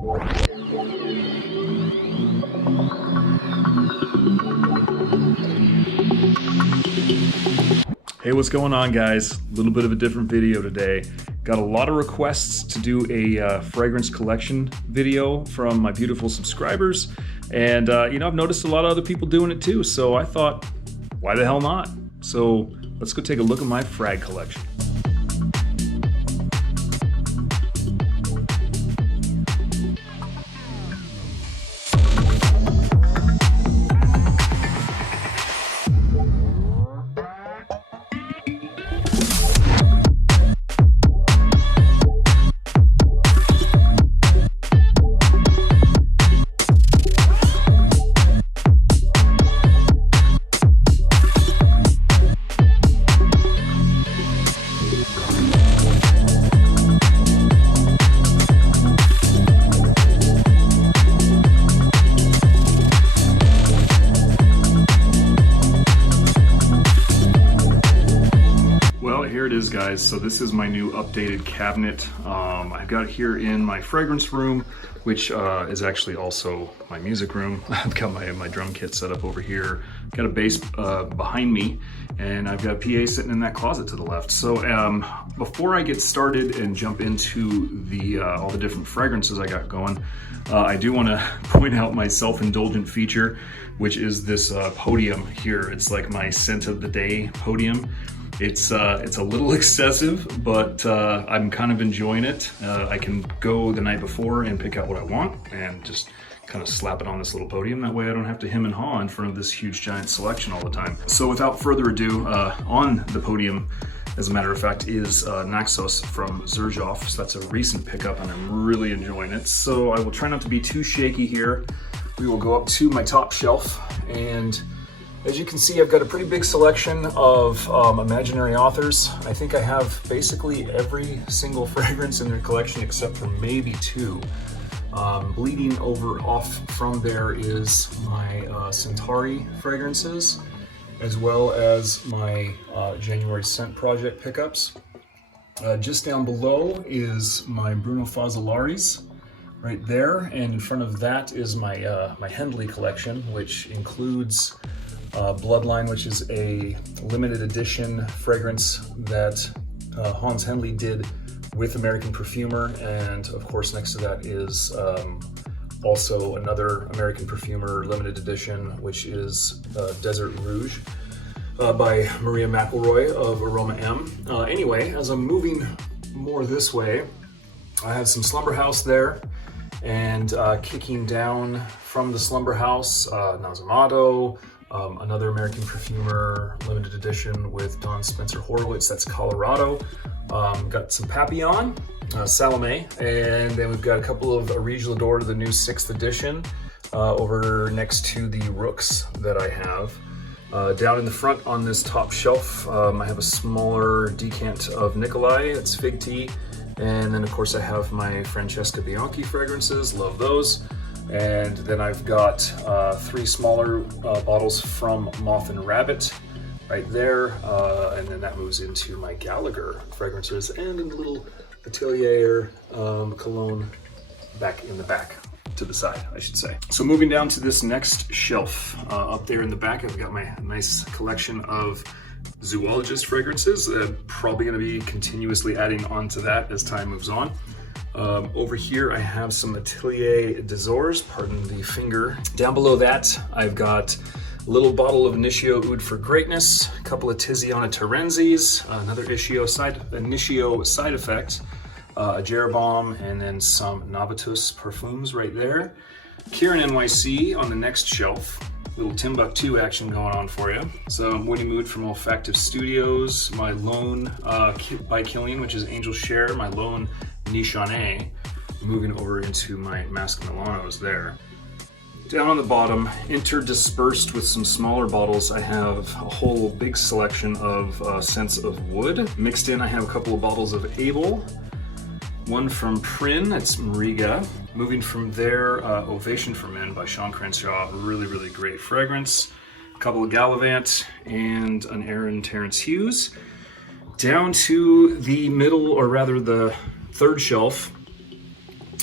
Hey, what's going on, guys? A little bit of a different video today. Got a lot of requests to do a fragrance collection video from my beautiful subscribers. And I've noticed a lot of other people doing it too. So I thought, why the hell not? So let's go take a look at my frag collection. Here it is, guys. So this is my new updated cabinet. I've got it here in my fragrance room, which is actually also my music room. I've got my drum kit set up over here. Got a bass behind me, and I've got a PA sitting in that closet to the left. So before I get started and jump into all the different fragrances I got going, I do want to point out my self-indulgent feature, which is this podium here. It's like my scent of the day podium. It's a little excessive, but I'm kind of enjoying it. I can go the night before and pick out what I want and just kind of slap it on this little podium. That way I don't have to hem and haw in front of this huge giant selection all the time. So without further ado, on the podium, as a matter of fact, is Naxos from Xerjoff. So that's a recent pickup and I'm really enjoying it. So I will try not to be too shaky here. We will go up to my top shelf, and as you can see, I've got a pretty big selection of imaginary authors. I think I have basically every single fragrance in their collection except for maybe two. Bleeding over off from there is my Centauri fragrances, as well as my January Scent Project pickups. Just down below is my Bruno Fazzolaris right there, and in front of that is my my Henley collection, which includes Bloodline, which is a limited edition fragrance that Hans Henley did with American Perfumer, and of course next to that is also another American Perfumer limited edition, which is Desert Rouge by Maria McElroy of Aroma M. Anyway, as I'm moving more this way, I have some Slumber House there, and kicking down from the Slumber House, Nazumato, another American Perfumer limited edition with Don Spencer Horowitz, that's Colorado. Got some Papillon, Salome, and then we've got a couple of Arige L'Adore to the new 6th edition over next to the Rooks that I have. Down in the front on this top shelf, I have a smaller decant of Nicolai, it's Fig Tea, and then of course I have my Francesca Bianchi fragrances, love those. And then I've got 3 smaller bottles from Moth and Rabbit right there, and then that moves into my Gallagher fragrances and a little Atelier cologne back in the back, to the side, I should say. So moving down to this next shelf, up there in the back, I've got my nice collection of zoologist fragrances. Probably going to be continuously adding on to that as time moves on. Over here I have some Atelier des Ors, pardon the finger. Down below that I've got a little bottle of Initio Oud for Greatness, a couple of Tiziana Terenzis, another Initio side effect, a Jeroboam, and then some Novatus perfumes right there. Kieran NYC on the next shelf. Little Timbuktu action going on for you. So Winnie Mood from Olfactive Studios, my Lone by Killian, which is Angel Share, my Lone Nichane, moving over into my Masque Milanos there. Down on the bottom, interdispersed with some smaller bottles, I have a whole big selection of scents of wood. Mixed in, I have a couple of bottles of Abel, one from Prin, that's Mariga. Moving from there, Ovation for Men by Sean Crenshaw, really, really great fragrance. A couple of Gallivant and an Aaron Terrence Hughes. Down to the middle, or rather the third shelf,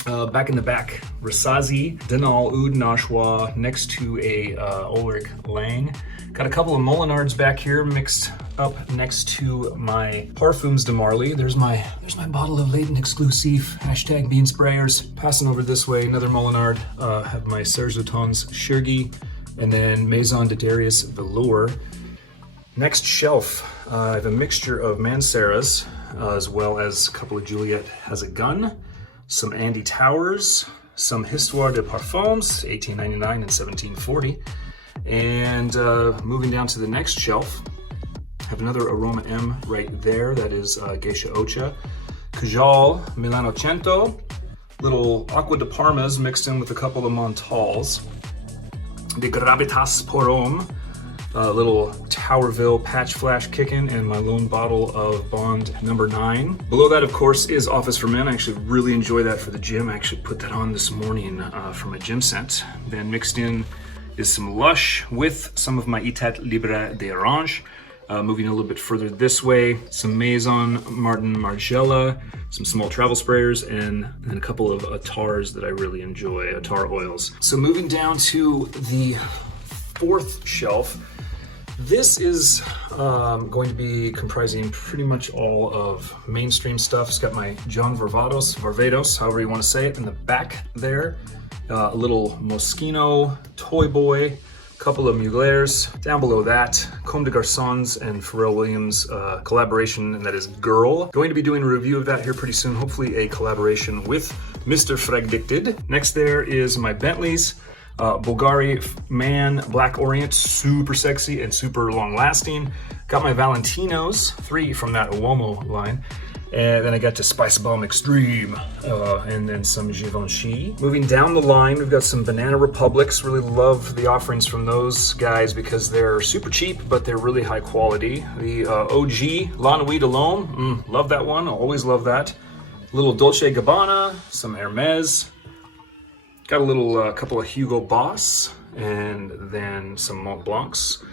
Back in the back, Rasazi, Denal Oud Nashwa, next to a Ulrich Lang. Got a couple of Molinards back here mixed up next to my Parfums de Marly. There's my bottle of Latent Exclusive, hashtag bean sprayers. Passing over this way, another Molinard. Have my Serge Luton's Shirgi, and then Maison de Darius Velour. Next shelf, I have a mixture of Manceras, as well as a couple of Juliette Has a Gun, some Andy Towers, some Histoire de Parfums, 1899 and 1740. And moving down to the next shelf, I have another Aroma M right there. That is Geisha Ocha. Cajal Milano Cento, little Acqua de Parmas mixed in with a couple of Montals. The Gravitas Porom, little Towerville Patch Flash kickin', and my lone bottle of Bond number 9. Below that, of course, is Office for Men. I actually really enjoy that for the gym. I actually put that on this morning for my gym scent. Then mixed in is some Lush with some of my Etat Libre d'Orange. Moving a little bit further this way, some Maison Martin Margiela, some small travel sprayers, and a couple of Attars that I really enjoy, Attar oils. So moving down to the fourth shelf, this is going to be comprising pretty much all of mainstream stuff. It's got my John Varvatos, however you want to say it, in the back there. A little Moschino, Toy Boy, a couple of Muglers. Down below that, Comme des Garçons and Pharrell Williams collaboration, and that is Girl. Going to be doing a review of that here pretty soon, hopefully a collaboration with Mr. Fragdicted. Next there is my Bentleys. Bulgari Man Black Orient, super sexy and super long lasting. Got my Valentinos, 3 from that Uomo line. And then I got to Spice Bomb Extreme, and then some Givenchy. Moving down the line, we've got some Banana Republics. Really love the offerings from those guys because they're super cheap, but they're really high quality. The OG La Nuit de l'Homme, love that one, always love that. Little Dolce Gabbana, some Hermes. Got a little couple of Hugo Boss, and then some Mont Blancs.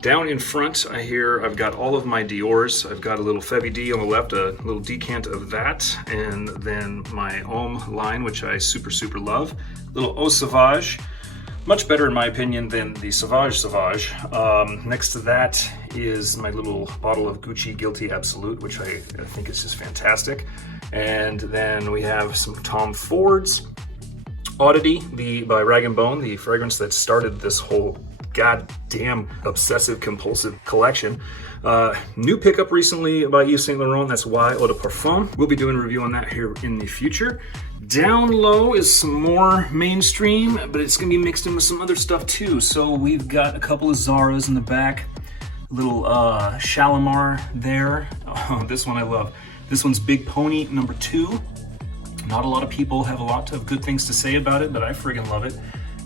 Down in front, I've got all of my Dior's. I've got a little Fevy D on the left, a little decant of that, and then my Homme line, which I super, super love. Little Eau Sauvage, much better in my opinion than the Sauvage. Next to that is my little bottle of Gucci Guilty Absolute, which I think is just fantastic. And then we have some Tom Fords. Oddity, by Rag & Bone, the fragrance that started this whole goddamn obsessive compulsive collection. New pickup recently by Yves Saint Laurent, that's Y Eau de Parfum. We'll be doing a review on that here in the future. Down low is some more mainstream, but it's gonna be mixed in with some other stuff too. So we've got a couple of Zaras in the back, a little Shalimar there. Oh, this one I love. This one's Big Pony number 2. Not a lot of people have a lot of good things to say about it, but I friggin' love it.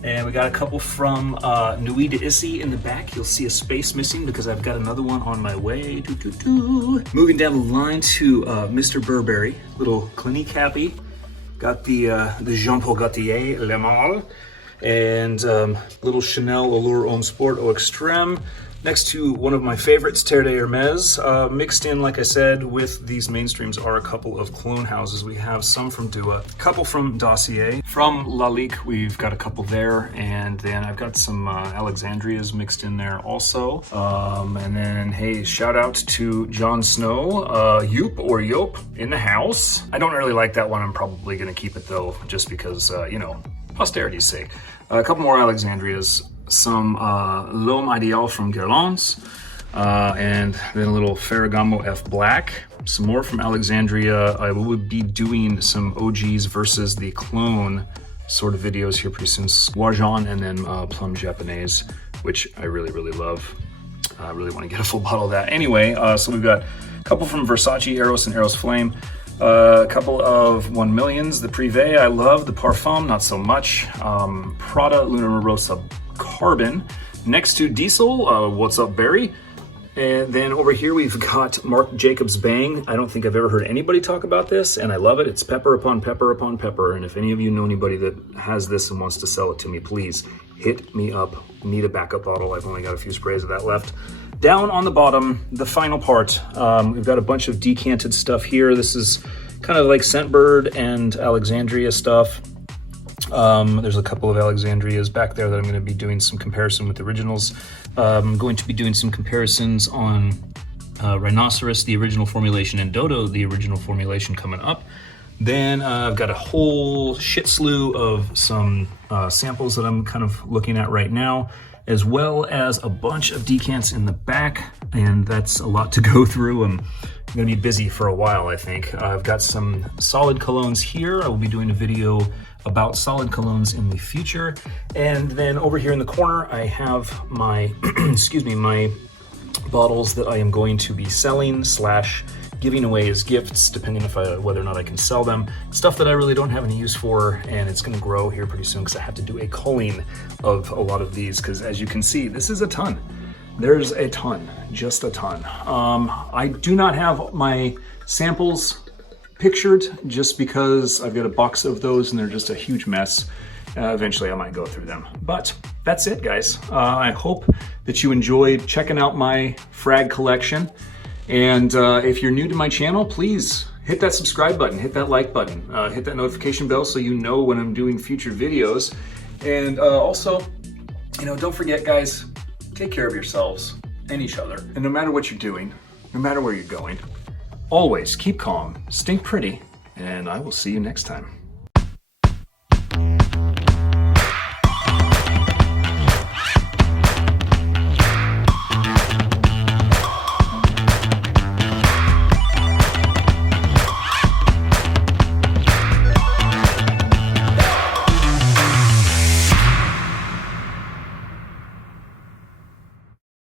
And we got a couple from Nuit d'Issy in the back. You'll see a space missing because I've got another one on my way. Moving down the line to Mr. Burberry, little Clinique Happy. Got the Jean Paul Gaultier Le Male, and little Chanel Allure Homme Sport Eau Extreme. Next to one of my favorites, Terre de Hermes. Mixed in, like I said, with these mainstreams are a couple of clone houses. We have some from Dua, a couple from Dossier. From Lalique, we've got a couple there, and then I've got some Alexandrias mixed in there also. And then, hey, shout out to Jon Snow, Yop in the house. I don't really like that one. I'm probably gonna keep it though, just because, you know, posterity's sake. A couple more Alexandrias. Some L'Homme Ideal from Guerlain's, and then a little Ferragamo F Black. Some more from Alexandria. I will be doing some OGs versus the clone sort of videos here pretty soon. Guarjon and then Plum Japanese, which I really, really love. I really want to get a full bottle of that. Anyway, so we've got a couple from Versace, Eros and Eros Flame. A couple of 1 Millions, the Privé I love, the Parfum not so much. Prada Luna Rosa Carbon. Next to Diesel, What's Up Barry? And then over here we've got Marc Jacobs Bang. I don't think I've ever heard anybody talk about this, and I love it. It's pepper upon pepper upon pepper, and if any of you know anybody that has this and wants to sell it to me, please hit me up. Need a backup bottle. I've only got a few sprays of that left. Down on the bottom, the final part, we've got a bunch of decanted stuff here. This is kind of like Scentbird and Alexandria stuff. There's a couple of Alexandrias back there that I'm going to be doing some comparison with originals. I'm going to be doing some comparisons on Rhinoceros, the original formulation, and Dodo, the original formulation, coming up. Then I've got a whole shit slew of some samples that I'm kind of looking at right now, as well as a bunch of decants in the back, and that's a lot to go through. I'm gonna be busy for a while, I think. I've got some solid colognes here. I will be doing a video about solid colognes in the future. And then over here in the corner, I have my, excuse me, my bottles that I am going to be selling slash giving away as gifts, depending if whether or not I can sell them. Stuff that I really don't have any use for, and it's gonna grow here pretty soon because I have to do a culling of a lot of these, because as you can see, this is a ton. There's a ton, just a ton. I do not have my samples pictured just because I've got a box of those and they're just a huge mess. Eventually I might go through them. But that's it, guys. I hope that you enjoyed checking out my frag collection. And if you're new to my channel, please hit that subscribe button, hit that like button, hit that notification bell so you know when I'm doing future videos. And also, you know, don't forget, guys, take care of yourselves and each other. And no matter what you're doing, no matter where you're going, always keep calm, stink pretty, and I will see you next time.